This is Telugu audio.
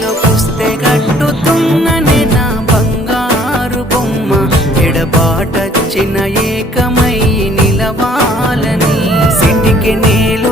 గుండెలో పుస్తే కట్టుతున్ననే నా బంగారు బొమ్మ ఎడబాటచ్చిన ఏకమై నిలవాలని సిటికి నేల